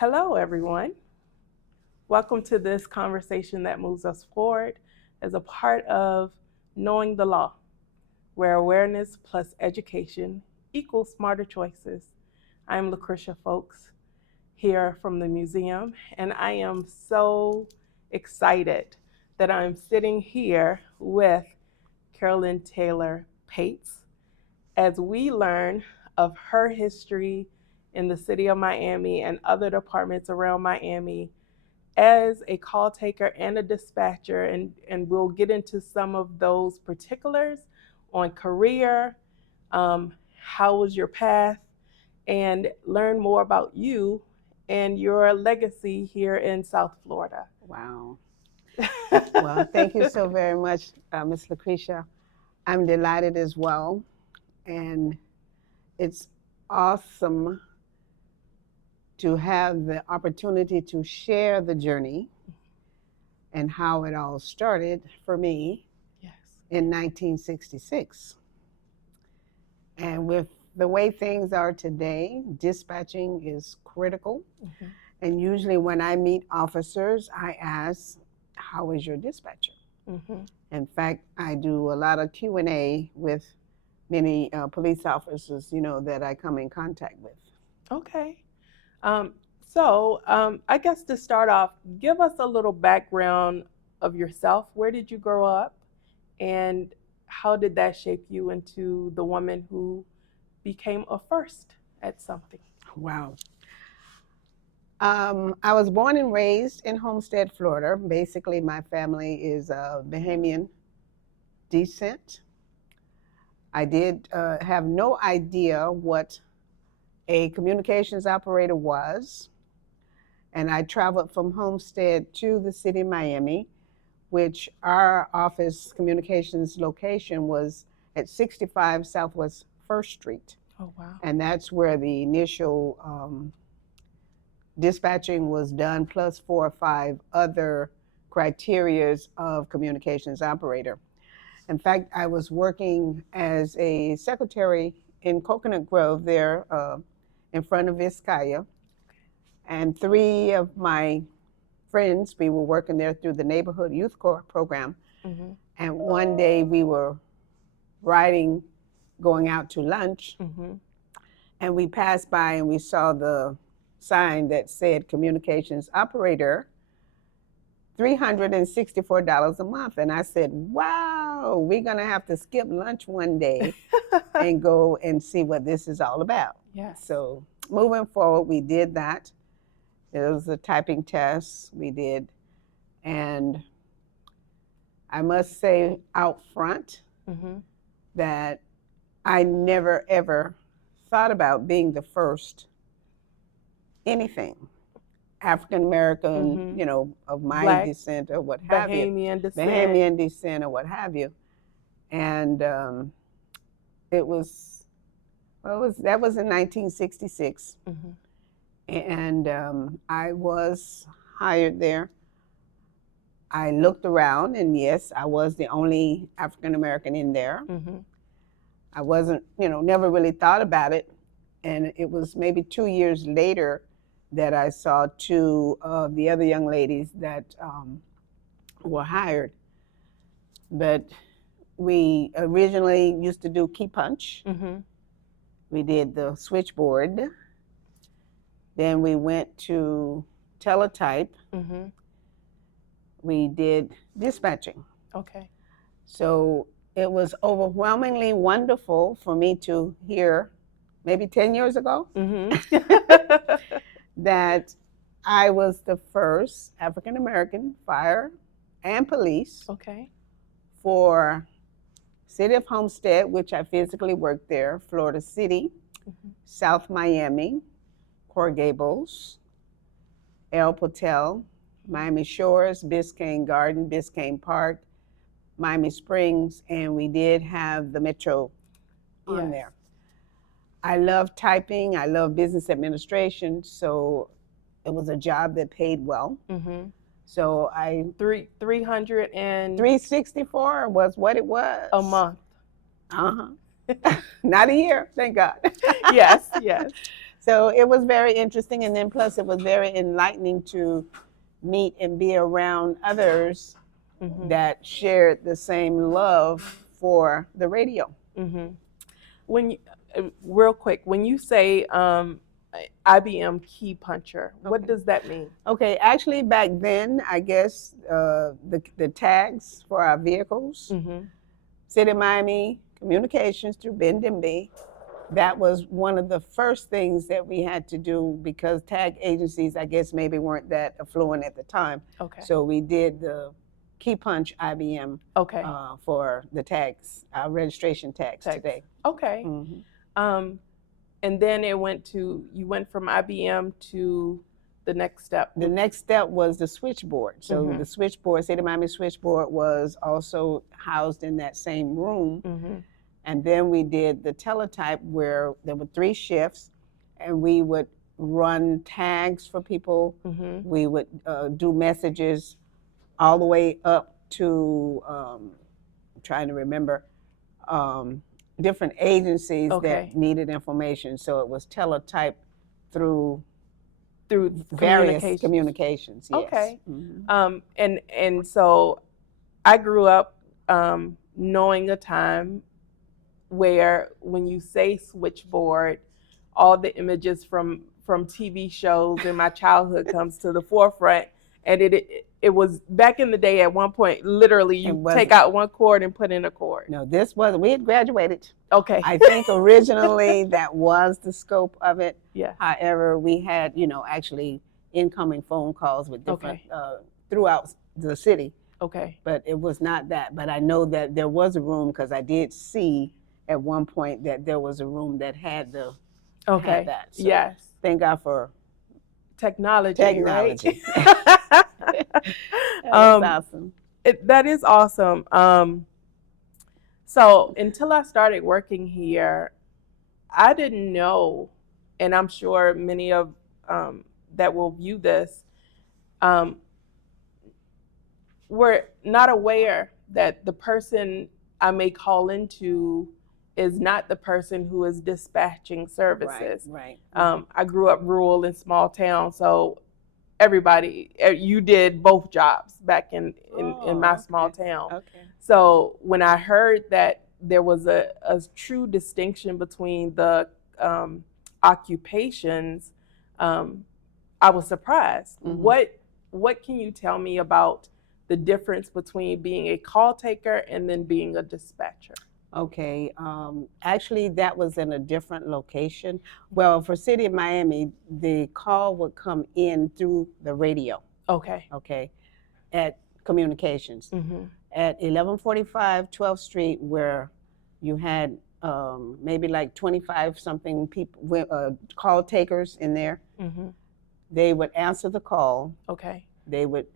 Hello, everyone. Welcome to this conversation that moves us forward as a part of Knowing the Law, where awareness plus education equals smarter choices. I'm Lucretia Folks here from the museum, and I am so excited that I'm sitting here with Carolyn Taylor Pates as we learn of her history in the city of Miami and other departments around Miami as a call taker and a dispatcher. And we'll get into some of those particulars on career, how was your path, and learn more about you and your legacy here in South Florida. Wow. Well, thank you so very much, Ms. Lucretia. I'm delighted as well. And it's awesome to have the opportunity to share the journey and how it all started for me in 1966. And with the way things are today, dispatching is critical. Mm-hmm. And usually when I meet officers, I ask, how is your dispatcher? Mm-hmm. In fact, I do a lot of Q&A with many police officers, that I come in contact with. Okay. So I guess to start off, give us a little background of yourself. Where did you grow up? And how did that shape you into the woman who became a first at something? Wow. I was born and raised in Homestead, Florida. Basically, my family is Bahamian descent. I did have no idea what a communications operator was. And I traveled from Homestead to the city of Miami, which our office communications location was at 65 Southwest 1st Street. Oh, wow. And that's where the initial dispatching was done, plus 4 or 5 other criterias of communications operator. In fact, I was working as a secretary in Coconut Grove there in front of Vizcaya. And 3 of my friends, we were working there through the Neighborhood Youth Corps program. Mm-hmm. And one day we were riding, going out to lunch, mm-hmm. and we passed by and we saw the sign that said communications operator, $364 a month. And I said, wow, we're going to have to skip lunch one day and go and see what this is all about. Yes. So moving forward, we did that. It was a typing test we did. And I must say out front, mm-hmm. that I never, ever thought about being the first anything. African American, mm-hmm. Of my Black, descent or what have Bahamian you. Bahamian descent or what have you. And that was in 1966. Mm-hmm. And I was hired there. I looked around, and yes, I was the only African American in there. Mm-hmm. I wasn't, never really thought about it. And it was maybe 2 years later that I saw 2 of the other young ladies that were hired. But we originally used to do key punch. Mm-hmm. We did the switchboard. Then we went to teletype. Mm-hmm. We did dispatching. Okay. So it was overwhelmingly wonderful for me to hear, maybe 10 years ago, mm-hmm. that I was the first African American fire and police, okay. for City of Homestead, which I physically worked there, Florida City, mm-hmm. South Miami, Coral Gables, El Patel, Miami Shores, Biscayne Garden, Biscayne Park, Miami Springs, and we did have the Metro on there. I love typing. I love business administration, so it was a job that paid well. Mm-hmm. So I 364 was what it was. A month. Uh-huh. Not a year, thank God. Yes, yes. So it was very interesting, and then plus it was very enlightening to meet and be around others that shared the same love for the radio. When you, real quick, when you say IBM key puncher, what does that mean? Okay, actually back then, I guess the tags for our vehicles, City of Miami Communications through Ben Denby, that was one of the first things that we had to do because tag agencies, I guess, maybe weren't that affluent at the time. Okay. So we did the key punch IBM for the tags, our registration tags today. Okay. And then you went from IBM to the next step. The next step was the switchboard. So the switchboard, City of Miami switchboard, was also housed in that same room. And then we did the teletype where there were 3 shifts, and we would run tags for people. We would do messages all the way up to, I'm trying to remember, different agencies that needed information. So it was teletype through various communications. Yes. Okay. And so I grew up knowing a time where when you say switchboard, all the images from TV shows in my childhood comes to the forefront. And it was back in the day at one point, literally you take out one cord and put in a cord. No, we had graduated. Okay. I think originally that was the scope of it. Yeah. However, we had, actually incoming phone calls with different, throughout the city. Okay. But it was not that. But I know that there was a room because I did see at one point that there was a room that had had that. So yes. Thank God for technology. Right? That's awesome. That is awesome. So until I started working here, I didn't know, and I'm sure many of that will view this were not aware that the person I may call into is not the person who is dispatching services. Right. I grew up rural in small town, so you did both jobs back in my small town. Okay. So when I heard that there was a true distinction between the occupations, I was surprised. What can you tell me about the difference between being a call taker and then being a dispatcher? Okay, actually that was in a different location. Well, for City of Miami, the call would come in through the radio. Okay. At communications. At 1145 12th Street, where you had maybe like 25 something people, call takers in there, they would answer the call. Okay. They would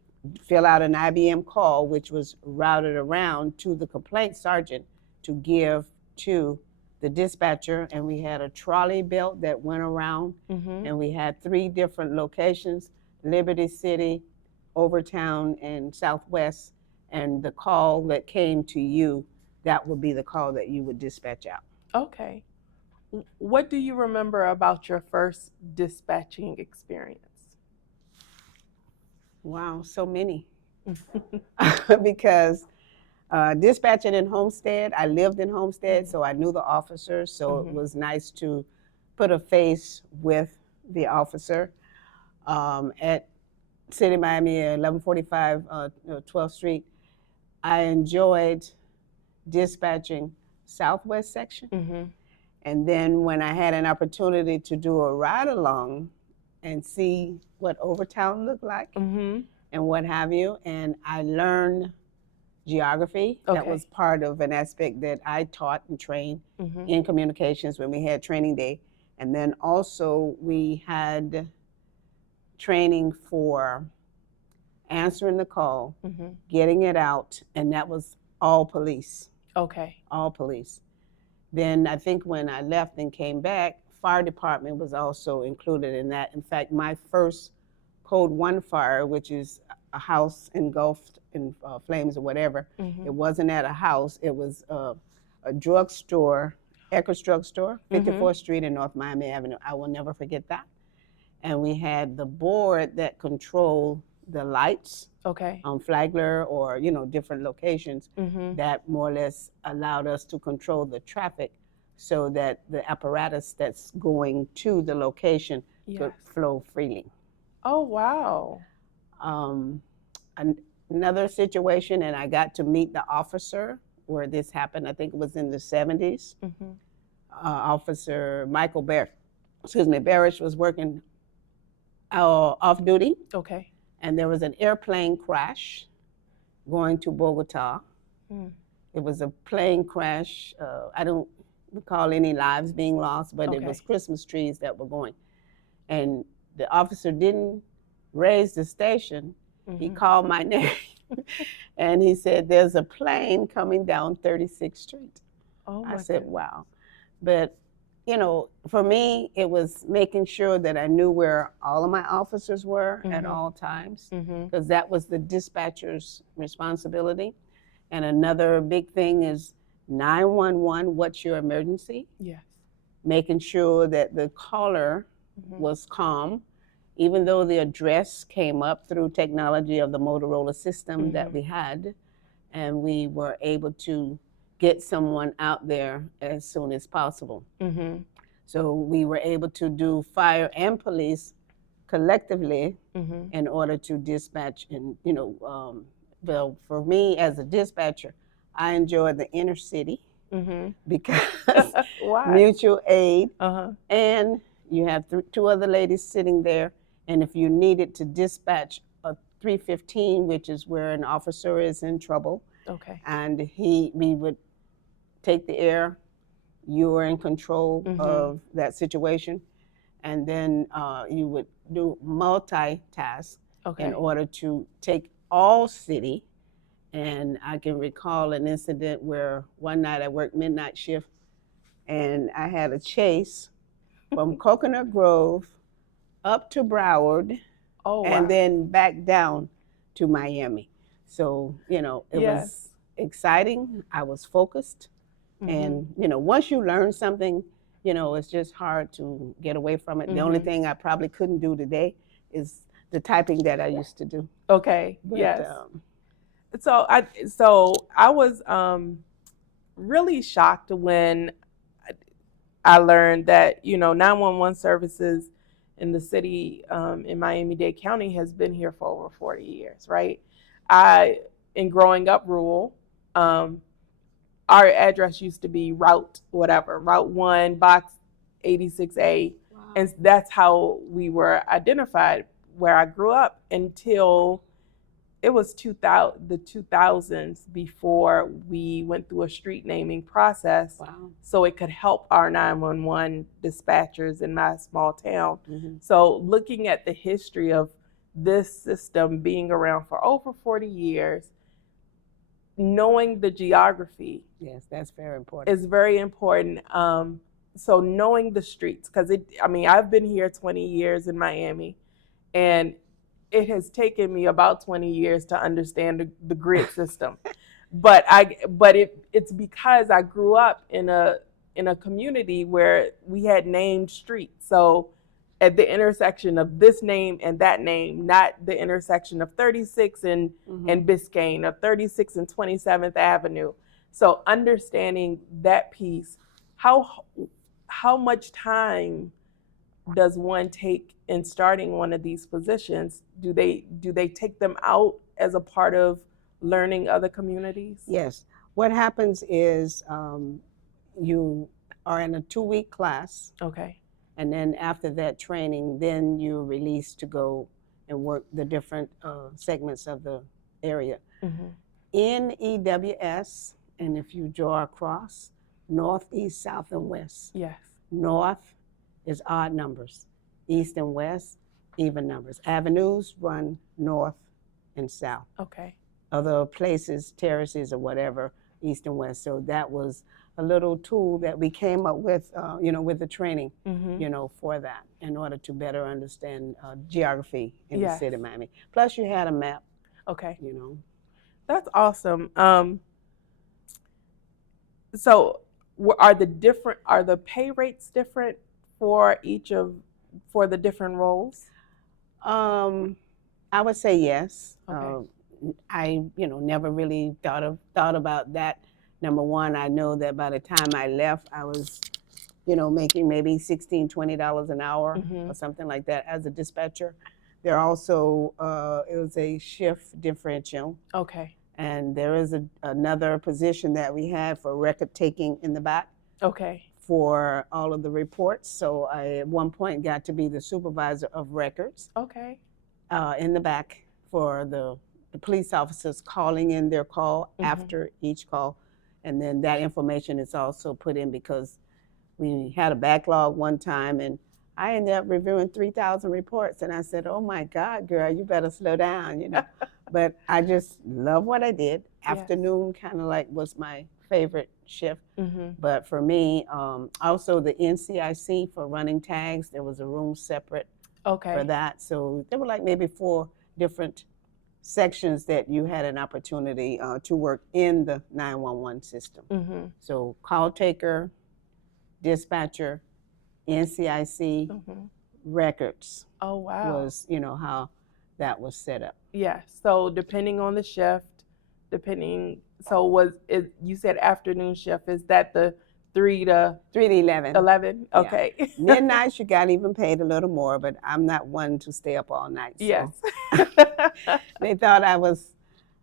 fill out an IBM call, which was routed around to the complaint sergeant to give to the dispatcher, and we had a trolley belt that went around, and we had 3 different locations: Liberty City, Overtown, and Southwest. And the call that came to you, that would be the call that you would dispatch out. Okay. What do you remember about your first dispatching experience? Wow, so many. Because dispatching in Homestead, I lived in Homestead, so I knew the officers, so it was nice to put a face with the officer. At City of Miami, 1145 12th Street, I enjoyed dispatching Southwest section. And then when I had an opportunity to do a ride along and see what Overtown looked like and what have you, and I learned geography. That was part of an aspect that I taught and trained in communications when we had training day. And then also we had training for answering the call, getting it out, and that was all police. Okay. All police. Then I think when I left and came back, fire department was also included in that. In fact, my first Code 1 fire, which is a house engulfed in flames or whatever, it wasn't at a house, it was a drugstore Eckerd's Drugstore, Mhm. 54th Street and North Miami Avenue. I will never forget that. And we had the board that controlled the lights Okay. on Flagler or, you know, different locations Mhm. that more or less allowed us to control the traffic so that the apparatus that's going to the location could Yes. flow freely. Oh, wow. Um, Another situation, and I got to meet the officer where this happened. I think it was in the 70s. Mhm. Officer Michael Barish was working off duty, Okay. and there was an airplane crash going to Bogota. Mm. It was a plane crash. I don't recall any lives being lost, but it was Okay. Christmas trees that were going. And the officer didn't raise the station. He Mhm. called my name and he said, "There's a plane coming down 36th Street." Oh I my said, goodness. "Wow." But, you know, for me, it was making sure that I knew where all of my officers were at Mhm. all times, Mhm. because that was the dispatcher's responsibility. And another big thing is 911, what's your emergency? Yes. Making sure that the caller Mhm. was calm, even though the address came up through technology of the Motorola system that we had, and we were able to get someone out there as soon as possible. Mhm. So we were able to do fire and police collectively Mhm. in order to dispatch. And, you know, well, for me as a dispatcher, I enjoy the inner city Mhm. because Why? mutual aid, Uh-huh. and you have two other ladies sitting there. And if you needed to dispatch a 315, which is where an officer is in trouble, Okay. and we would take the air, you were in control Mhm. of that situation, and then you would do multitask Okay. in order to take all city. And I can recall an incident where one night I worked midnight shift and I had a chase from Coconut Grove up to Broward Oh wow. and then back down to Miami. So, you know, it Yes. was exciting. I was focused. Mhm. And, you know, once you learn something, you know, it's just hard to get away from it. The only Mhm. thing I probably couldn't do today is the typing that I used to do. Okay. But, Yes. So I was really shocked when I learned that 911 services in the city in Miami-Dade County has been here for over 40 years, right? In growing up rural, um, our address used to be Route 1, Box 86A, wow. and that's how we were identified where I grew up until it was the 2000s before we went through a street naming process. Wow. So it could help our 911 dispatchers in my small town. Mhm. So looking at the history of this system being around for over 40 years, knowing the geography Yes, that's very important. is very important. So knowing the streets, because I've been here 20 years in Miami, and it has taken me about 20 years to understand the grid system. But it's because I grew up in a community where we had named streets. So at the intersection of this name and that name, not the intersection of 36 and Biscayne, or 36 and 27th Avenue. So understanding that piece, how much time does one take in starting one of these positions? Do they take them out as a part of learning other communities? Yes. What happens is you are in a 2-week class, Okay. and then after that training, then you're released to go and work the different segments of the area. Mm-hmm. In EWS, and if you draw across, north, east, south, and west. Yes. North is odd numbers. East and west, even numbers. Avenues run north and south. Okay. Other places, terraces or whatever, east and west. So that was a little tool that we came up with, with the training, for that, in order to better understand geography in the city of Miami. Plus, you had a map. Okay. You know. That's awesome. So are the pay rates different for for the different roles? I would say yes. Okay. I never really thought about that. Number one, I know that by the time I left, I was making maybe $16-20 an hour Mm-hmm. or something like that as a dispatcher. There also it was a shift differential, Okay. and there is another position that we had for record taking in the back Okay. for all of the reports. So I at one point got to be the supervisor of records Okay. in the back for the police officers calling in their call after each call. And then that information is also put in because we had a backlog one time and I ended up reviewing 3,000 reports. And I said, oh my God, girl, you better slow down. But I just love what I did. Yes. Afternoon kind of like was my favorite shift. Mm-hmm. But for me, also the NCIC for running tags, there was a room separate Okay. for that. So there were like maybe 4 different sections that you had an opportunity to work in the 911 system. Mm-hmm. So call taker, dispatcher, NCIC, records. Oh, wow. Was how that was set up. Yeah. So depending on the shift, so was it, you said afternoon shift, is that the 3 to 11? Okay. Yeah. Midnight you got even paid a little more, but I'm not one to stay up all night. So. Yes. They thought I was,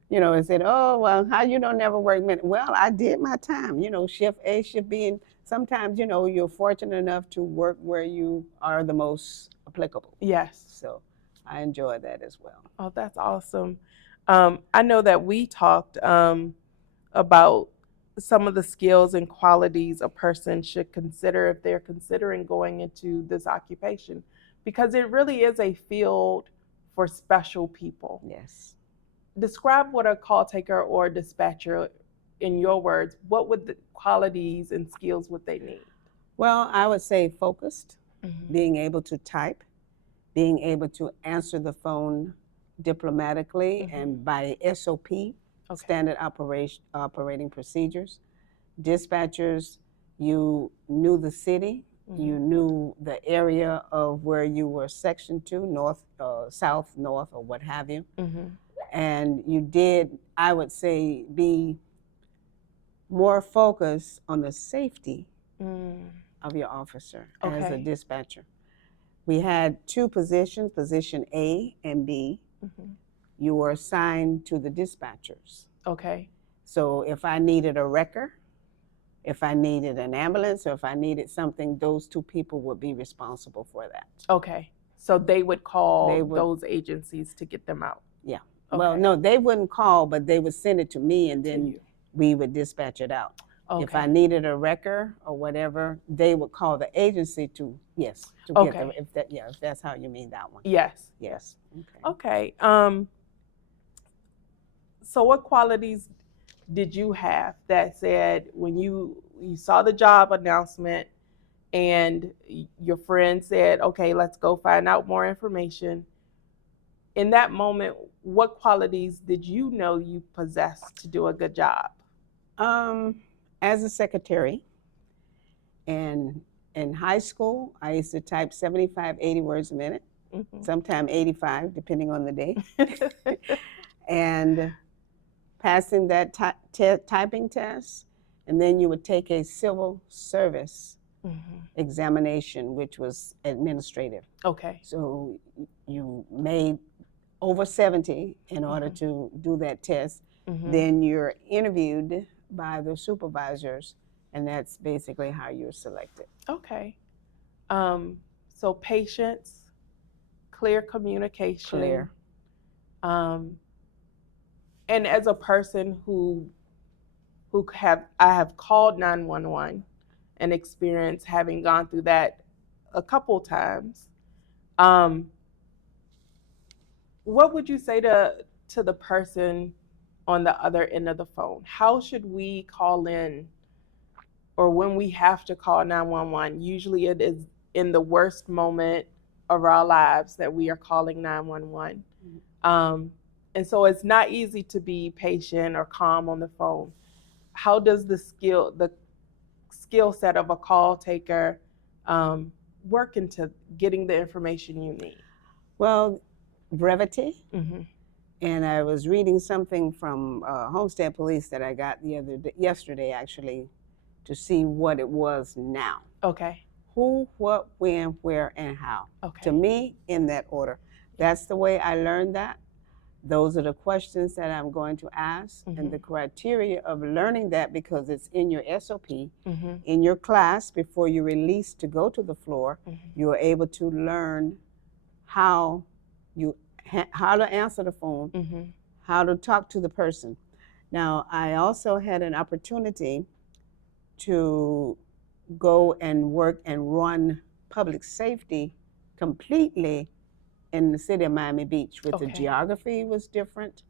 and said, oh, well, how you don't never work midnight? Well, I did my time, shift A, shift B, and sometimes, you're fortunate enough to work where you are the most applicable. Yes. So I enjoy that as well. Oh, that's awesome. I know that we talked about some of the skills and qualities a person should consider if they're considering going into this occupation, because it really is a field for special people. Yes. Describe what a call taker or dispatcher, in your words, what would the qualities and skills would they need? Well, I would say focused, being able to type, being able to answer the phone diplomatically and by SOP, standard operating procedures. Dispatchers, you knew the city, you knew the area of where you were sectioned to, north, south, north, or what have you. And you did, I would say, be more focused on the safety of your officer as a dispatcher. We had 2 positions, position A and B. You were assigned to the dispatchers. Okay. So if I needed a wrecker, if I needed an ambulance, or if I needed something, those 2 people would be responsible for that. Okay. So they would call those agencies to get them out. Yeah. Okay. Well, no, they wouldn't call, but they would send it to me, and then we would dispatch it out. Okay. If I needed a wrecker or whatever, they would call the agency to get them. If that's how you mean that one. Yes. Yes. Okay. So what qualities did you have that said when you saw the job announcement and your friend said, okay, let's go find out more information? In that moment, what qualities did you know you possessed to do a good job? As a secretary, and in high school, I used to type 75, 80 words a minute, sometimes 85, depending on the day. And passing that typing test, and then you would take a civil service examination, which was administrative. Okay. So you made over 70 in order to do that test. Then you're interviewed by the supervisors, and that's basically how you're selected. Okay. So patience, clear communication. And as a person who I have called 911 and experienced having gone through that a couple times, what would you say to the person on the other end of the phone? How should we call in, or when we have to call 911? Usually it is in the worst moment of our lives that we are calling 911. And so it's not easy to be patient or calm on the phone. How does the skills skill set of a call taker work into getting the information you need? Well, brevity. Mm-hmm. And I was reading something from Homestead Police that I got yesterday, actually, to see what it was now. Okay. Who, what, when, where, and how. Okay. To me, in that order. That's the way I learned that. Those are the questions that I'm going to ask, and the criteria of learning that, because it's in your SOP, in your class before you release to go to the floor, you are able to learn how to answer the phone, how to talk to the person. Now, I also had an opportunity to go and work and run public safety completely in the city of Miami Beach, with the geography was different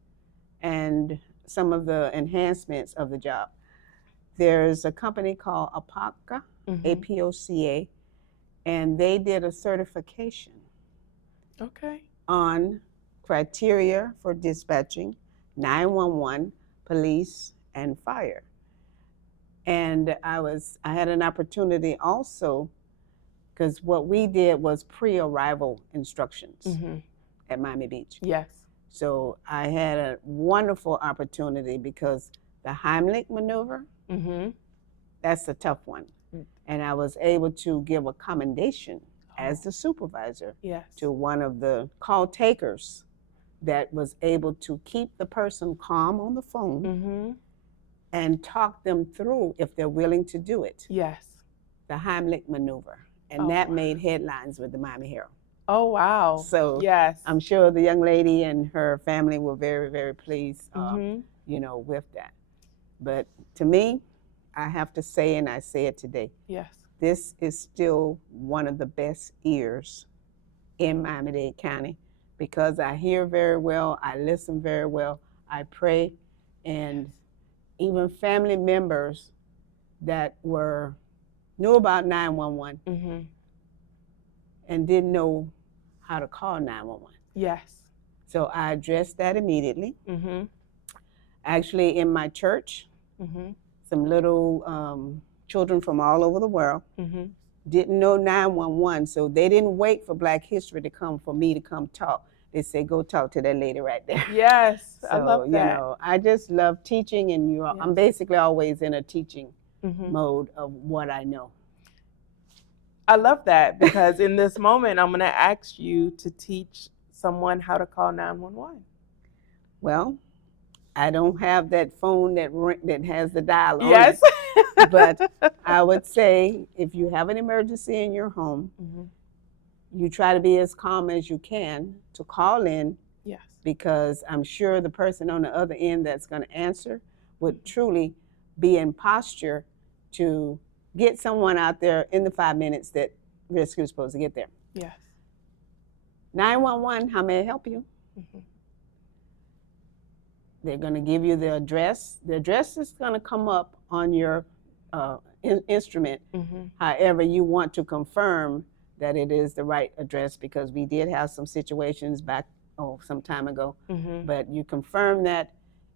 and some of the enhancements of the job. There's a company called APOCA, APOCA, and they did a certification on criteria for dispatching 911, police, and fire. And I had an opportunity also, because what we did was pre-arrival instructions at Miami Beach. Yes. So I had a wonderful opportunity, because the Heimlich maneuver, that's a tough one. And I was able to give a commendation as the supervisor to one of the call takers that was able to keep the person calm on the phone and talk them through if they're willing to do it. Yes. The Heimlich maneuver. And that made headlines with the Miami Herald. Oh, wow. So yes, I'm sure the young lady and her family were very, very pleased, with that. But to me, I have to say, and I say it today, this is still one of the best years in Miami-Dade County, because I hear very well, I listen very well, I pray, and even family members that knew about 911 and didn't know how to call 911. Yes. So I addressed that immediately. Actually, in my church, some little children from all over the world didn't know 911, so they didn't wait for Black History to come for me to come talk. They say, go talk to that lady right there. Yes, So, I love that. I just love teaching, and I'm basically always in a teaching mode of what I know. I love that, because in this moment, I'm going to ask you to teach someone how to call 911. Well, I don't have that phone that has the dial on it. But I would say, if you have an emergency in your home, you try to be as calm as you can to call in. Yes. Because I'm sure the person on the other end that's going to answer would truly be in posture to get someone out there in the 5 minutes that rescue is supposed to get there. Yes. 911, how may I help you? They're going to give you the address. The address is going to come up on your instrument. However, you want to confirm that it is the right address, because we did have some situations back some time ago. But you confirm that,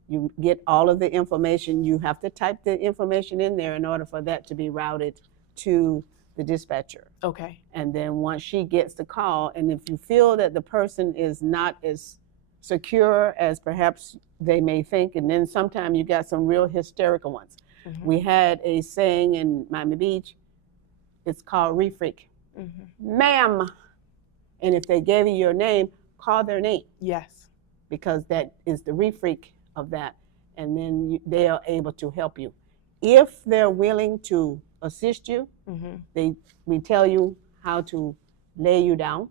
you get all of the information. You have to type the information in there in order for that to be routed to the dispatcher. Okay. And then once she gets the call, and if you feel that the person is not as secure as perhaps they may think, and then sometimes you got some real hysterical ones. We had a saying in Miami Beach, it's called refreak. Ma'am. And if they gave you your name, call their name. Yes. Because that is the refreak of that. And then they are able to help you. If they're willing to assist you, we tell you how to lay you down,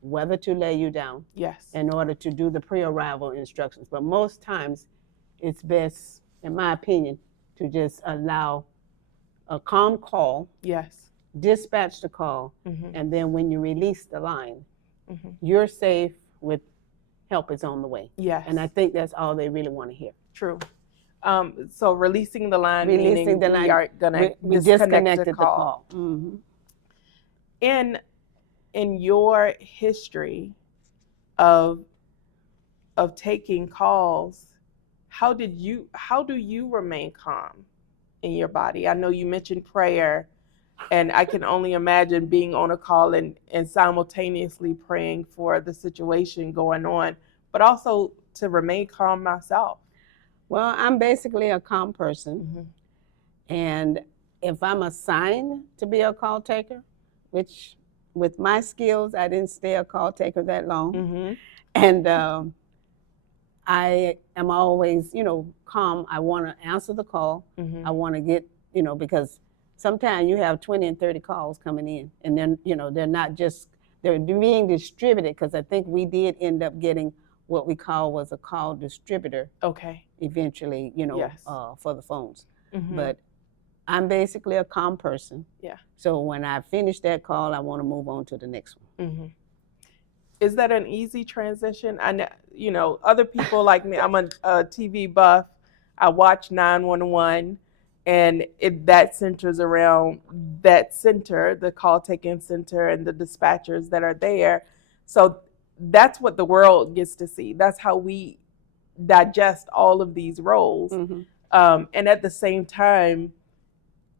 whether to lay you down, in order to do the pre-arrival instructions. But most times, it's best, in my opinion, to just allow a calm call, dispatch the call, and then when you release the line, you're safe, with help is on the way. Yes. And I think that's all they really want to hear. True. So releasing the line, meaning we are going to disconnect the call. In your history of taking calls, how do you remain calm in your body? I know you mentioned prayer, and I can only imagine being on a call and simultaneously praying for the situation going on, but also to remain calm myself. Well, I'm basically a calm person. Mm-hmm. And if I'm assigned to be a call taker, which with my skills, I didn't stay a call taker that long. Mm-hmm. And I am always, calm. I want to answer the call. Mm-hmm. I want to get, because sometimes you have 20 and 30 calls coming in, and then, they're not just, they're being distributed, because I think we did end up getting what we call was a call distributor. Okay. Eventually, Yes. For the phones. Mm-hmm. But I'm basically a calm person. Yeah. So when I finish that call, I want to move on to the next one. Mm-hmm. Is that an easy transition? I know, other people like me, I'm a TV buff. I watch 911, and that centers around that center, the call taking center, and the dispatchers that are there. So that's what the world gets to see. That's how we digest all of these roles. Mm-hmm. And at the same time,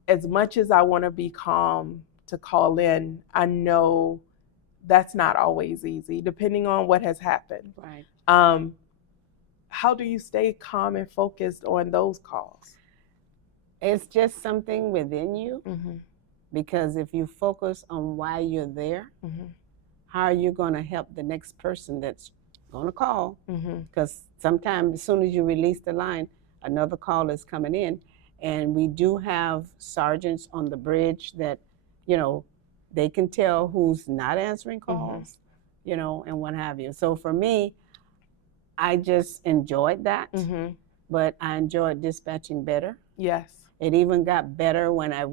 as much as I want to be calm to call in, I know that's not always easy, depending on what has happened. Right. How do you stay calm and focused on those calls? It's just something within you, Mm-hmm. because if you focus on why you're there, Mm-hmm. how are you going to help the next person that's going to call? Mm-hmm. Because sometimes as soon as you release the line, another call is coming in. And we do have sergeants on the bridge that, they can tell who's not answering calls, and what have you. So for me, I just enjoyed that, but I enjoyed dispatching better. Yes. It even got better when I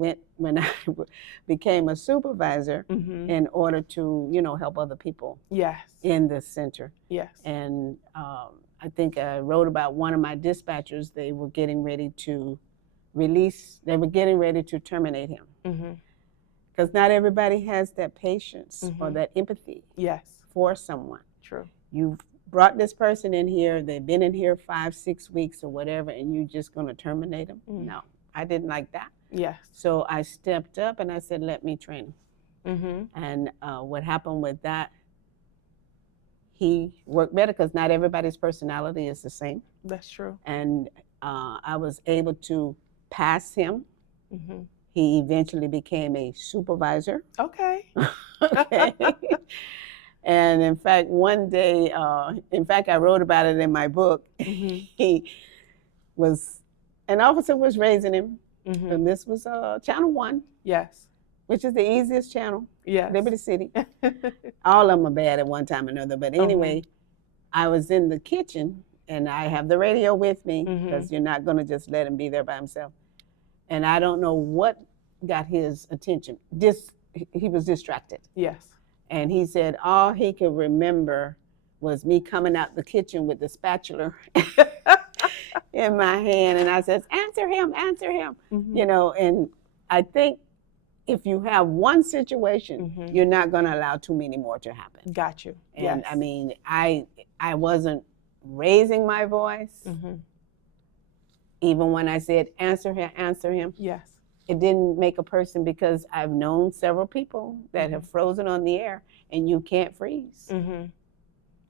became a supervisor in order to, help other people. Yes. In the center. Yes. And I think I wrote about one of my dispatchers. They were getting ready to terminate him. Mm-hmm. Because not everybody has that patience or that empathy. Yes. For someone. True. You've brought this person in here, they've been in here 5-6 weeks or whatever, and you're just going to terminate them? No, I didn't like that. Yes. So I stepped up and I said, let me train him. Mm-hmm. And what happened with that, he worked better, because not everybody's personality is the same. That's true. And I was able to pass him. Mm-hmm. He eventually became a supervisor. Okay. Okay. And in fact, one day, I wrote about it in my book. He was, an officer was raising him, and this was Channel 1. Yes. Which is the easiest channel. Yes. Liberty City. All of them are bad at one time or another. But anyway, I was in the kitchen, and I have the radio with me, because you're not going to just let him be there by himself. And I don't know what got his attention. He was distracted. Yes. And he said all he could remember was me coming out the kitchen with the spatula in my hand. And I said, answer him. And I think if you have one situation, you're not going to allow too many more to happen. Got you. And yes. I mean, I wasn't raising my voice. Even when I said, answer him. Yes. It didn't make a person, because I've known several people that have frozen on the air, and you can't freeze.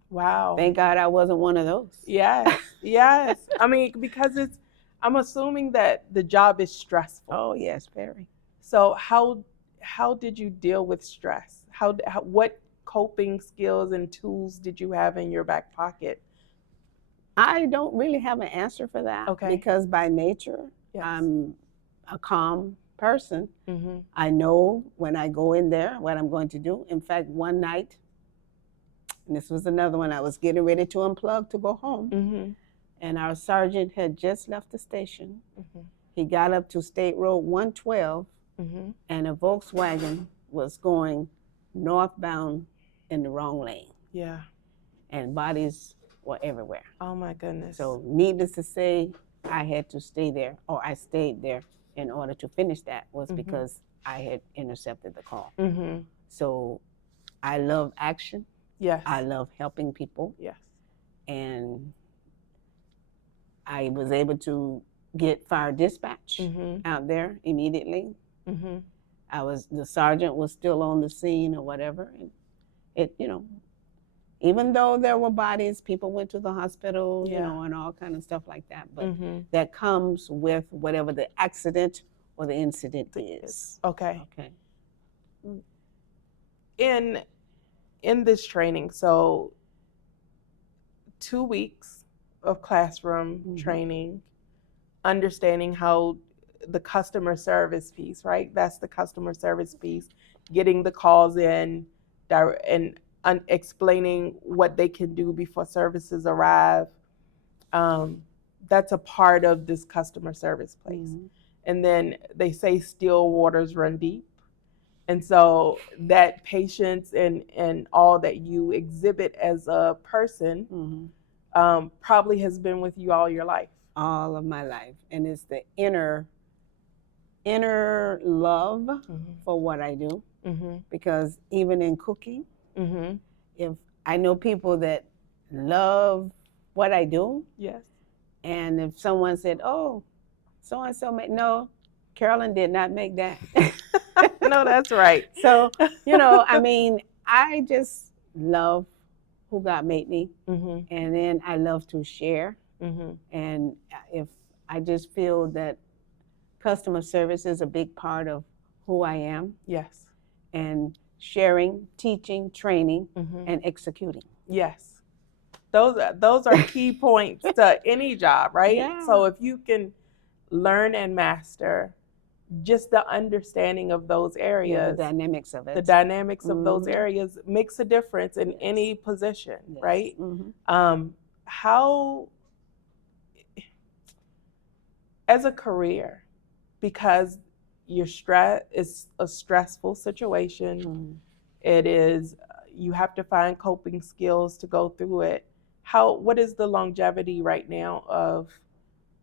Wow. Thank God I wasn't one of those. Yes. Yes. I mean, because I'm assuming that the job is stressful. Oh, yes, very. So how did you deal with stress? What coping skills and tools did you have in your back pocket? I don't really have an answer for that. Okay. Because by nature, yes. I'm a calm person. I know when I go in there what I'm going to do. In fact, one night, and this was another one, I was getting ready to unplug to go home, and our sergeant had just left the station. He got up to State Road 112, and a Volkswagen was going northbound in the wrong lane. Yeah. And bodies were everywhere. Oh my goodness. So needless to say, I had to stay there, or I stayed there in order to finish that, was because I had intercepted the call. So I love action. Yes. I love helping people. Yes. And I was able to get fire dispatch Mm-hmm. out there immediately. Mm-hmm. The sergeant was still on the scene or whatever. And it, even though there were bodies, people went to the hospital, Yeah. and all kind of stuff like that. But Mm-hmm. that comes with whatever the accident or the incident is. Okay. Okay. In this training, so 2 weeks of classroom training, understanding how the customer service piece, right? That's the customer service piece, getting the calls in and explaining what they can do before services arrive. That's a part of this customer service place. Mm-hmm. And then they say still waters run deep. And so that patience and all that you exhibit as a person probably has been with you all your life. All of my life. And it's the inner love for what I do. Because even in cooking, if I know people that love what I do. Yes. And if someone said, oh, so-and-so made, no, Carolyn did not make that. No, that's right. So, I just love who God made me. And then I love to share. And if I just feel that customer service is a big part of who I am. Yes. And sharing, teaching, training, and executing. Yes. Those are key points to any job, right? Yeah. So if you can learn and master just the understanding of those areas, the dynamics of it. The dynamics of those areas makes a difference in any position, right? How, as a career, because your stress is a stressful situation, it is, you have to find coping skills to go through it. What is the longevity right now of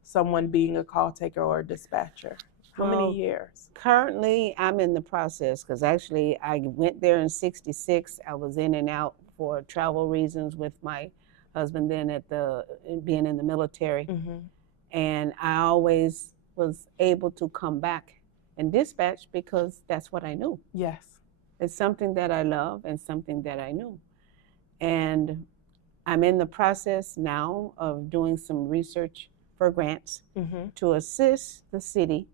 someone being a call taker or a dispatcher? How many years? Currently, I'm in the process because actually I went there in '66. I was in and out for travel reasons with my husband then being in the military. And I always was able to come back and dispatch because that's what I knew. Yes. It's something that I love and something that I knew. And I'm in the process now of doing some research for grants to assist the city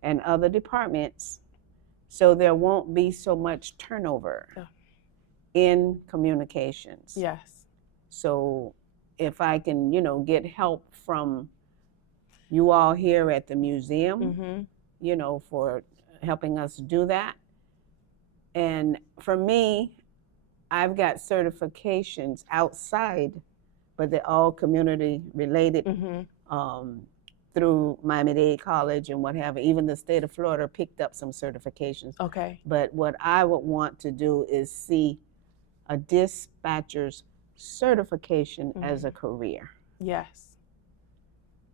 and other departments so there won't be so much turnover in communications. Yes. So if I can, get help from you all here at the museum, for helping us do that. And for me, I've got certifications outside, but they're all community related through Miami-Dade College and what have you. Even the state of Florida picked up some certifications. Okay. But what I would want to do is see a dispatcher's certification as a career. Yes.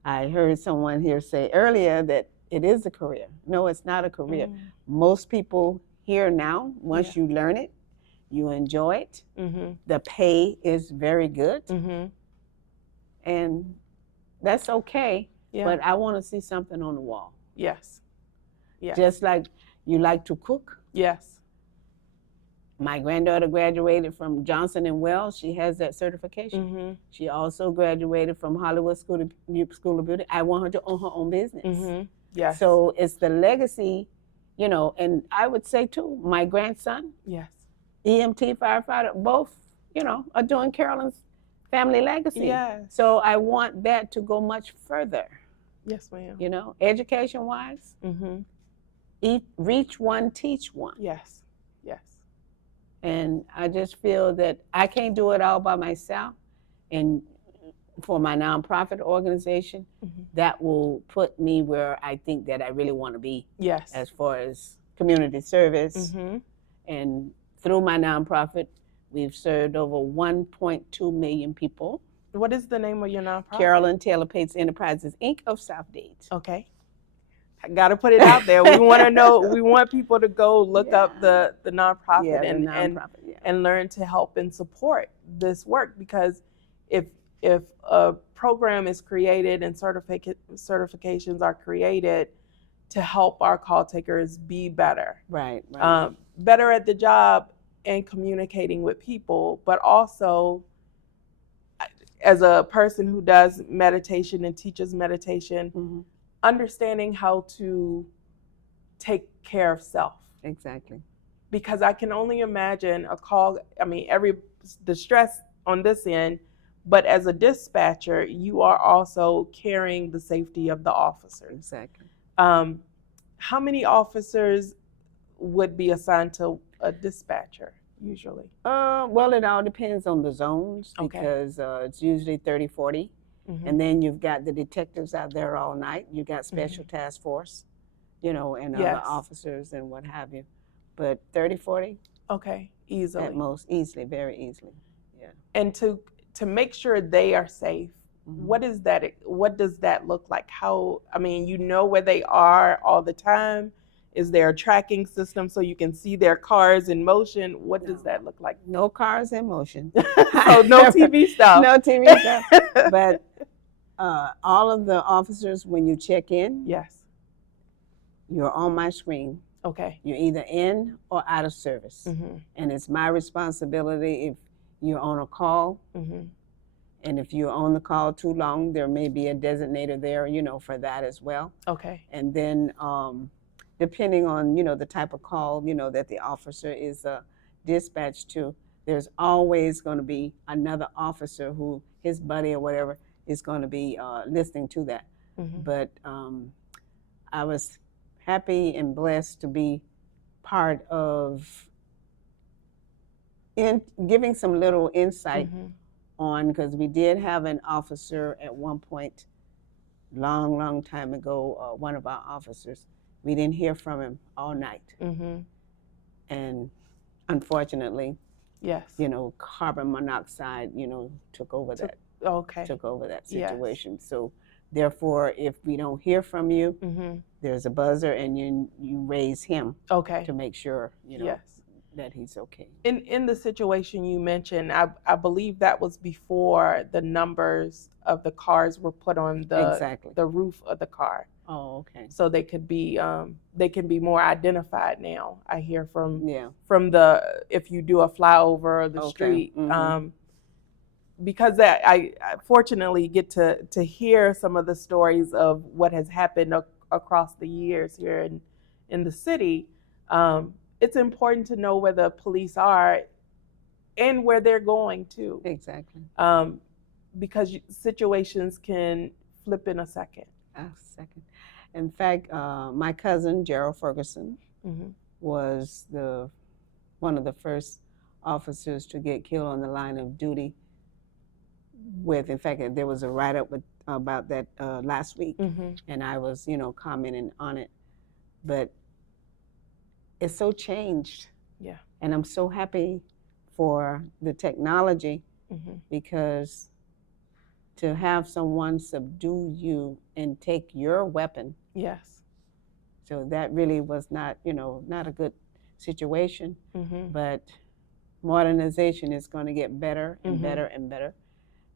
I heard someone here say earlier that it is a career. No, it's not a career. Most people here now, once you learn it, you enjoy it. The pay is very good. And that's okay. Yeah. But I want to see something on the wall. Yes. Yes. Just like you like to cook. Yes. My granddaughter graduated from Johnson & Wells. She has that certification. She also graduated from Hollywood School of Beauty. I want her to own her own business. Yes. So it's the legacy, and I would say too, my grandson, EMT firefighter, both, are doing Carolyn's family legacy. Yes. So I want that to go much further. Yes, ma'am. Education-wise, reach one, teach one. Yes. Yes. And I just feel that I can't do it all by myself. And for my nonprofit organization, that will put me where I think that I really want to be. Yes. As far as community service. And through my nonprofit, we've served over 1.2 million people. What is the name of your nonprofit? Carolyn Taylor Pates Enterprises, Inc. of South Dade. Okay. I got to put it out there. We want to know, we want people to go look up the nonprofit and learn to help and support this work, because if if a program is created and certifications are created to help our call takers be better. Right, right. Better at the job and communicating with people, but also as a person who does meditation and teaches meditation, understanding how to take care of self. Exactly. Because I can only imagine a call, I mean, the stress on this end, but as a dispatcher, you are also carrying the safety of the officers. Exactly. How many officers would be assigned to a dispatcher usually? Well, it all depends on the zones, because it's usually 30, 40. And then you've got the detectives out there all night. You got special task force, and other officers and what have you. But 30, 40? Okay, easily. At most, easily, very easily. Yeah. And to make sure they are safe, what does that look like? How, I mean, where they are all the time? Is there a tracking system so you can see their cars in motion? What does that look like? No cars in motion. So no TV stuff. No TV stuff. But all of the officers, when you check in, you're on my screen. Okay. You're either in or out of service. And it's my responsibility if you're on a call. And if you're on the call too long, there may be a designator there, for that as well. Okay. And then depending on, the type of call, that the officer is dispatched to, there's always going to be another officer who, his buddy or whatever, is going to be listening to that. But I was happy and blessed to be part of giving some little insight on, because we did have an officer at one point, long time ago, one of our officers. We didn't hear from him all night. And unfortunately, carbon monoxide, took over that. Took over that situation. Yes. So therefore, if we don't hear from you, there's a buzzer and you raise him to make sure, that he's okay. In the situation you mentioned, I believe that was before the numbers of the cars were put on the roof of the car. Oh, okay. So they can be more identified now. I hear from the, if you do a flyover of the street, because I fortunately get to hear some of the stories of what has happened across the years here in the city. It's important to know where the police are and where they're going to. Exactly. Because situations can flip in a second. In fact, my cousin, Gerald Ferguson, was one of the first officers to get killed on the line of duty. In fact, there was a write-up about that last week, and I was, commenting on it. But it's so changed. Yeah. And I'm so happy for the technology, because to have someone subdue you and take your weapon. Yes. So that really was not, not a good situation. But modernization is going to get better and better and better.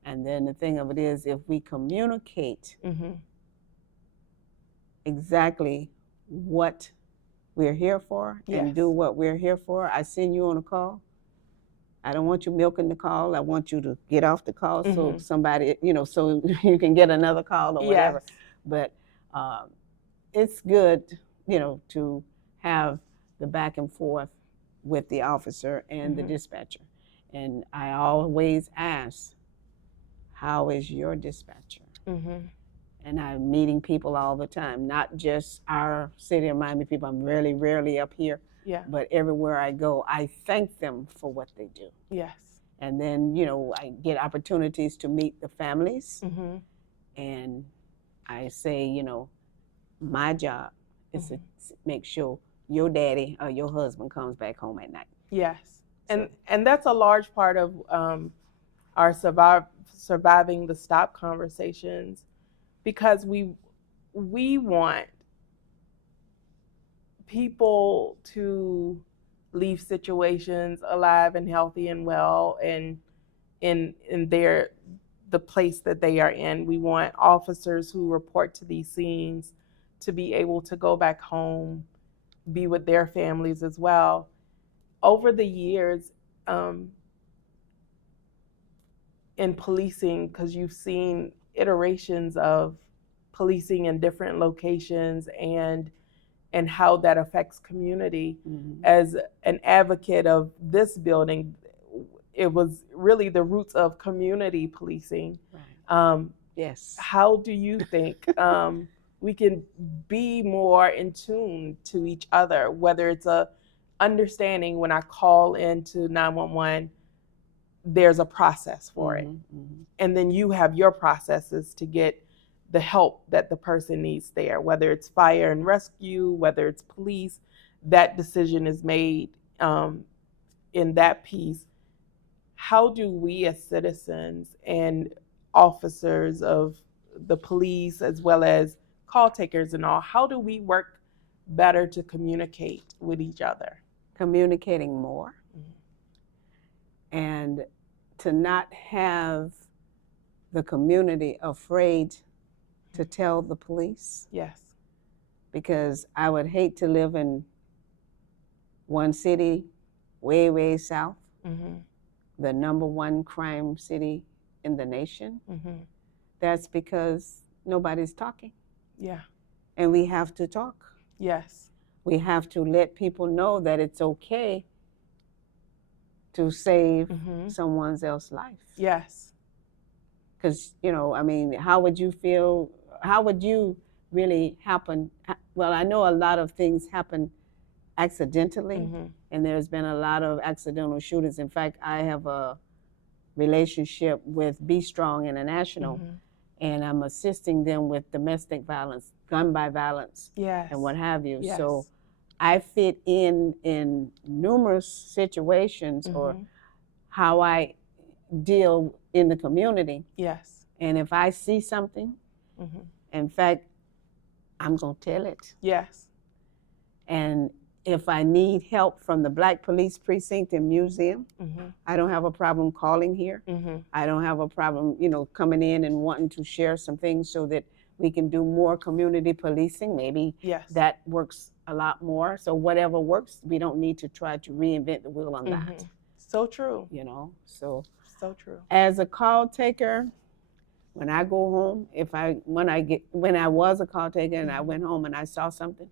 And then the thing of it is, if we communicate exactly what we're here for and do what we're here for, I send you on a call. I don't want you milking the call. I want you to get off the call so somebody, so you can get another call or whatever. But it's good, to have the back and forth with the officer and the dispatcher. And I always ask, how is your dispatcher? And I'm meeting people all the time, not just our city of Miami people. I'm really rarely up here. But everywhere I go, I thank them for what they do. Yes. And then, I get opportunities to meet the families. And I say, my job is to make sure your daddy or your husband comes back home at night. Yes. And that's a large part of our surviving the stop conversations, because we want people to leave situations alive and healthy and well, and in the place that they are in. We want officers who report to these scenes to be able to go back home, be with their families as well. Over the years, in policing, because you've seen iterations of policing in different locations and how that affects community. Mm-hmm. As an advocate of this building, it was really the roots of community policing. Right. Yes. How do you think we can be more in tune to each other, whether it's a understanding when I call into 911, there's a process for it. Mm-hmm. And then you have your processes to get the help that the person needs there, whether it's fire and rescue, whether it's police, that decision is made in that piece. How do we as citizens and officers of the police, as well as call takers and all, how do we work better to communicate with each other? Communicating more. Mm-hmm. And to not have the community afraid to tell the police. Yes. Because I would hate to live in one city way, way south, mm-hmm. the #1 crime city in the nation. Mm-hmm. That's because nobody's talking. Yeah. And we have to talk. Yes. We have to let people know that it's okay to save mm-hmm. someone else's life. Yes. Because, I mean, how would you feel? How would you really happen? Well, I know a lot of things happen accidentally, mm-hmm. and there's been a lot of accidental shootings. In fact, I have a relationship with Be Strong International, mm-hmm. and I'm assisting them with domestic violence, gun by violence, yes. and what have you. Yes. So I fit in numerous situations mm-hmm. or how I deal in the community. Yes. And if I see something, mm-hmm. in fact, I'm going to tell it. Yes. And if I need help from the Black Police Precinct and Museum, mm-hmm. I don't have a problem calling here. Mm-hmm. I don't have a problem, coming in and wanting to share some things so that we can do more community policing. Maybe yes. that works a lot more. So whatever works, we don't need to try to reinvent the wheel on mm-hmm. that. So true. So true. As a call taker, when I go home, when I was a call taker and I went home and I saw something,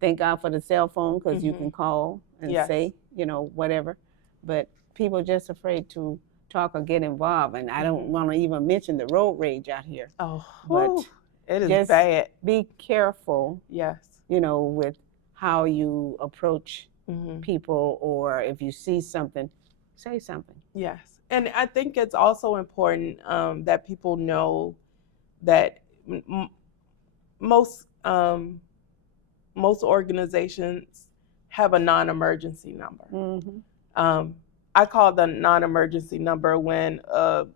thank God for the cell phone, because you can call and yes. say, whatever. But people are just afraid to talk or get involved. And I don't want to even mention the road rage out here. Oh, but it is just bad. Be careful, yes. With how you approach mm-hmm. people, or if you see something, say something. Yes. And I think it's also important that people know that most organizations have a non-emergency number. Mm-hmm. I call the non-emergency number when a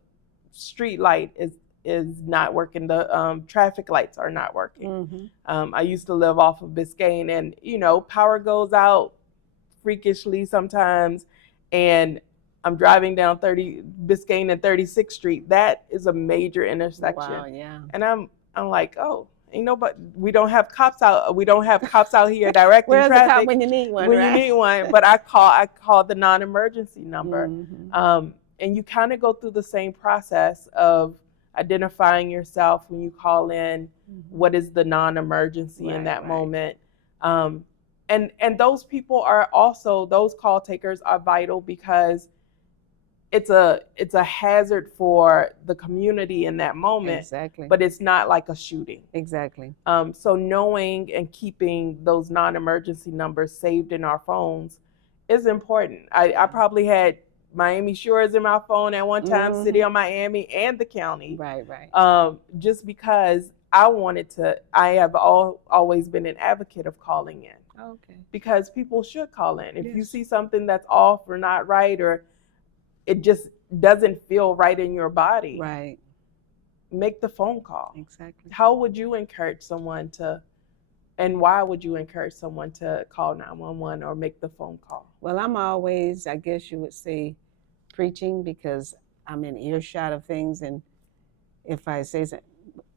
street light is not working, the traffic lights are not working. Mm-hmm. I used to live off of Biscayne, and power goes out freakishly sometimes, and I'm driving down Biscayne and 36th Street. That is a major intersection. Wow, yeah. And I'm like, oh, but we don't have cops out. We don't have cops out here directing Where's traffic. the cop when you need one? When right? you need one, but I call the non-emergency number. Mm-hmm. And you kind of go through the same process of identifying yourself when you call in. Mm-hmm. What is the non-emergency in that moment? And those people are also, those call takers are vital, because it's a hazard for the community in that moment. Exactly. But it's not like a shooting. Exactly. So knowing and keeping those non-emergency numbers saved in our phones is important. I probably had Miami Shores in my phone at one time, mm-hmm. City of Miami and the county. Right. Just because I have always been an advocate of calling in. Okay. Because people should call in. If yes. you see something that's off or not right, or it just doesn't feel right in your body, right, make the phone call. Exactly. How would you encourage someone and why would you encourage someone to call 911 or make the phone call? Well, I'm always, I guess you would say, preaching, because I'm in earshot of things, and if I say something,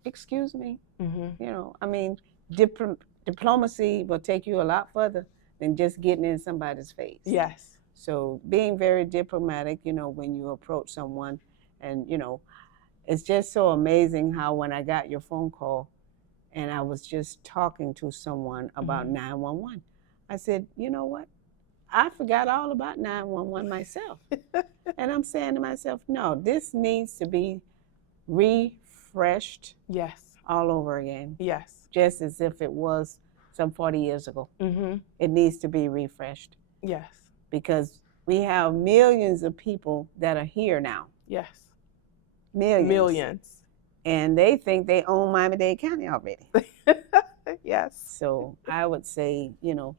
excuse me, Mm-hmm. you know, I mean, diplomacy will take you a lot further than just getting in somebody's face. Yes. So being very diplomatic, you know, when you approach someone, and, you know, it's just so amazing how when I got your phone call and I was just talking to someone about 911, I said, you know what? I forgot all about 911 myself. And I'm saying to myself, no, this needs to be refreshed Yes. all over again, Yes. just as if it was some 40 years ago. Mm-hmm. It needs to be refreshed Yes. because we have millions of people that are here now. Yes. Millions. And they think they own Miami-Dade County already. Yes. So I would say, you know,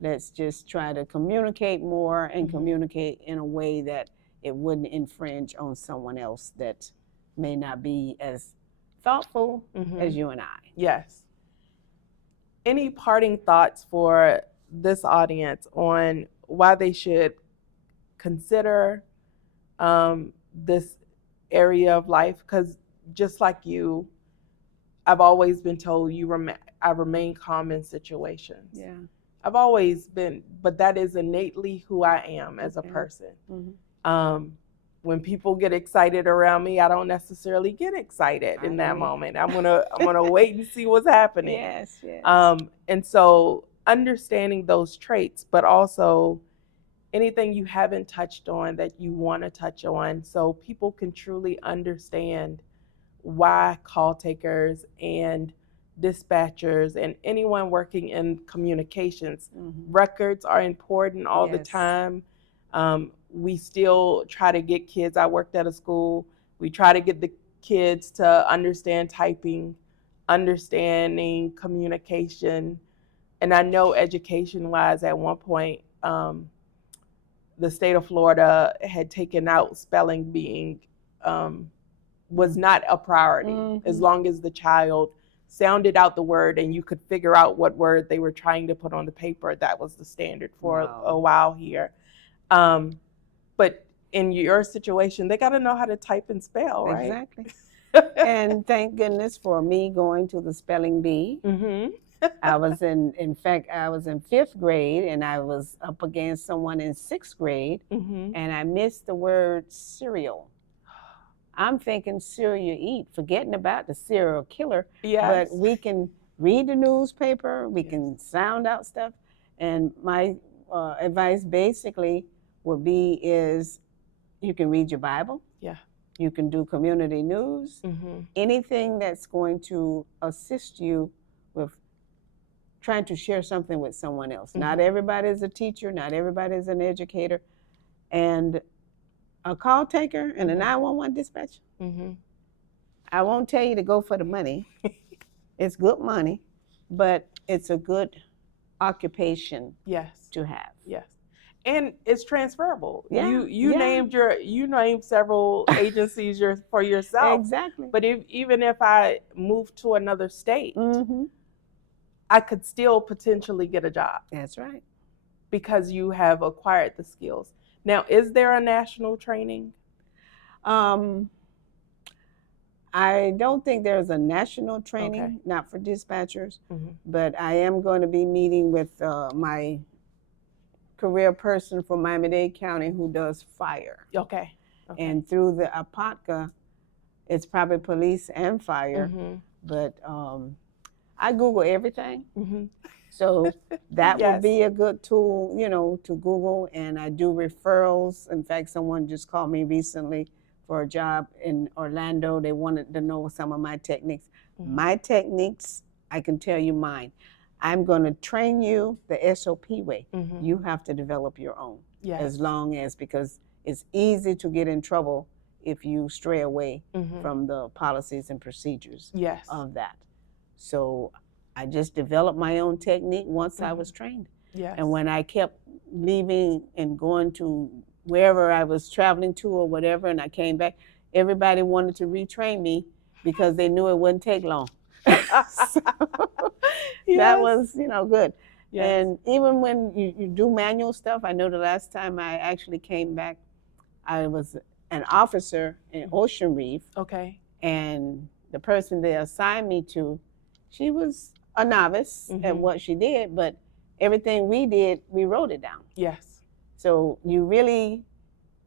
let's just try to communicate more and communicate in a way that it wouldn't infringe on someone else that may not be as thoughtful as you and I. Yes. Any parting thoughts for this audience on why they should consider this area of life? Because just like you, I've always been told I remain calm in situations. Yeah. I've always been, but that is innately who I am as a person. When people get excited around me, I don't necessarily get excited in that moment. I'm gonna wait and see what's happening. Yes, yes. And so understanding those traits, but also anything you haven't touched on that you want to touch on, so people can truly understand why call takers and dispatchers and anyone working in communications, records are important all the time. We still try to get kids, I worked at a school, we try to get the kids to understand typing, understanding communication. And I know education-wise at one point, the state of Florida had taken out spelling being was not a priority. As long as the child sounded out the word and you could figure out what word they were trying to put on the paper, that was the standard for a while here. But in your situation, they got to know how to type and spell, right? Exactly. And thank goodness for me going to the spelling bee. I was in fact, I was in 5th grade and I was up against someone in 6th grade and I missed the word cereal. I'm thinking cereal eat, forgetting about the serial killer. Yes. But we can read the newspaper, we can sound out stuff. And my advice basically would be is you can read your Bible. Yeah. You can do community news. Anything that's going to assist you with trying to share something with someone else. Not everybody is a teacher, not everybody is an educator. And a call taker and a 911 dispatcher, I won't tell you to go for the money. It's good money, but it's a good occupation to have. Yes. And it's transferable. Yeah. You named several agencies for yourself. Exactly. But even if I moved to another state, I could still potentially get a job. That's right. Because you have acquired the skills. Now, is there a national training? I don't think there's a national training, not for dispatchers, but I am going to be meeting with my career person from Miami-Dade County who does fire. Okay. And through the APOTCA, it's probably police and fire, but I Google everything. So that would be a good tool, you know, to Google. And I do referrals. In fact, someone just called me recently for a job in Orlando. They wanted to know some of my techniques. My techniques, I can tell you mine. I'm going to train you the SOP way. You have to develop your own. As long as, because it's easy to get in trouble if you stray away from the policies and procedures of that. So I just developed my own technique once I was trained. And when I kept leaving and going to wherever I was traveling to or whatever, and I came back, everybody wanted to retrain me because they knew it wouldn't take long. So, that was, you know, good. And even when you do manual stuff, I know the last time I actually came back, I was an officer in Ocean Reef. And the person they assigned me to, she was a novice at what she did, but everything we did, we wrote it down. Yes. So you really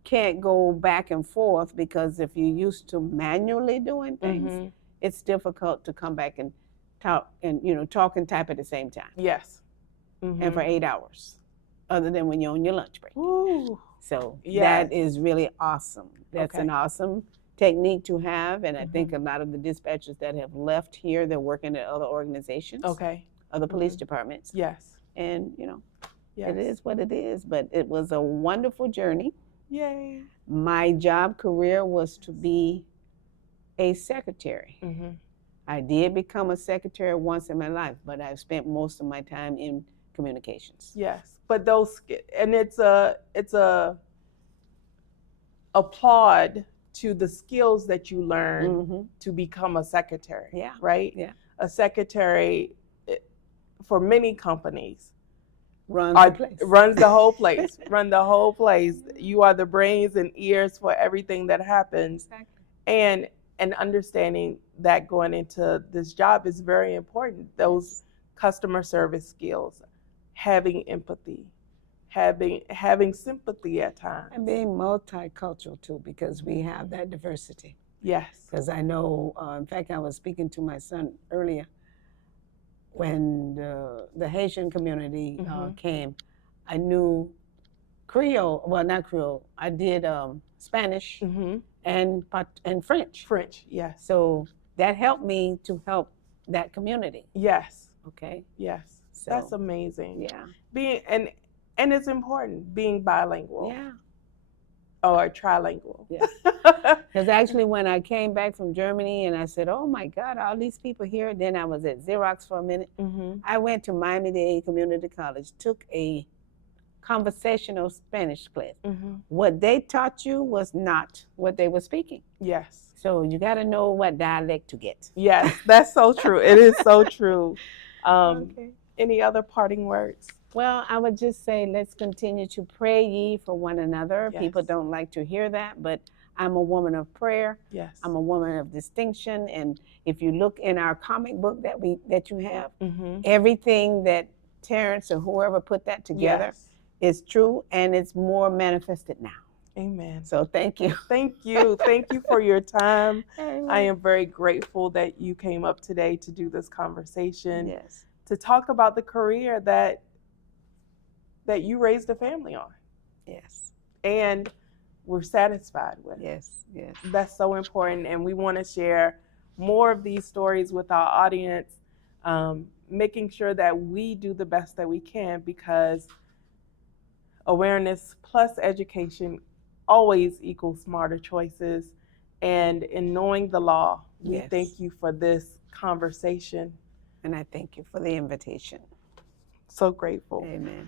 can't go back and forth, because if you're used to manually doing things, it's difficult to come back and talk and talk and type at the same time. Yes. And for 8 hours, other than when you're on your lunch break. Ooh. So Yes. that is really awesome. That's Okay. an awesome technique to have, and I think a lot of the dispatchers that have left here, they're working at other organizations, Okay. other police departments, Yes. and Yes. it is what it is. But it was a wonderful journey. Yay. My job career was to be a secretary. I did become a secretary once in my life, but I've spent most of my time in communications. Yes, but those, and it's a applaud to the skills that you learn to become a secretary. Yeah. Right. Yeah. A secretary, for many companies, runs the place. Runs the whole place. Run the whole place. You are the brains and ears for everything that happens. Exactly. And understanding that going into this job is very important. Those customer service skills, having empathy, having sympathy at times. And being multicultural too, because we have that diversity. Yes. Because I know, in fact, I was speaking to my son earlier, when the Haitian community came, I knew Creole, well, not Creole, I did Spanish and French. French, yes. So that helped me to help that community. Yes. Okay. Yes. So, that's amazing. Yeah. Being and it's important, being bilingual. Yeah. Or trilingual. Yeah. Because actually, when I came back from Germany and I said, oh my God, all these people here, then I was at Xerox for a minute. I went to Miami-Dade Community College, took a conversational Spanish class. What they taught you was not what they were speaking. Yes. So you got to know what dialect to get. Yes, that's so true. It is so true. Okay. Any other parting words? Well, I would just say, let's continue to pray ye for one another. Yes. People don't like to hear that, but I'm a woman of prayer. Yes. I'm a woman of distinction. And if you look in our comic book that you have, everything that Terrence or whoever put that together is true, and it's more manifested now. Amen. So thank you. Thank you. Thank you for your time. Amen. I am very grateful that you came up today to do this conversation. Yes. To talk about the career that you raised a family on. Yes. And we're satisfied with. Yes, yes. That's so important. And we want to share more of these stories with our audience, making sure that we do the best that we can, because awareness plus education always equals smarter choices. And in knowing the law, we thank you for this conversation. And I thank you for the invitation. So grateful. Amen.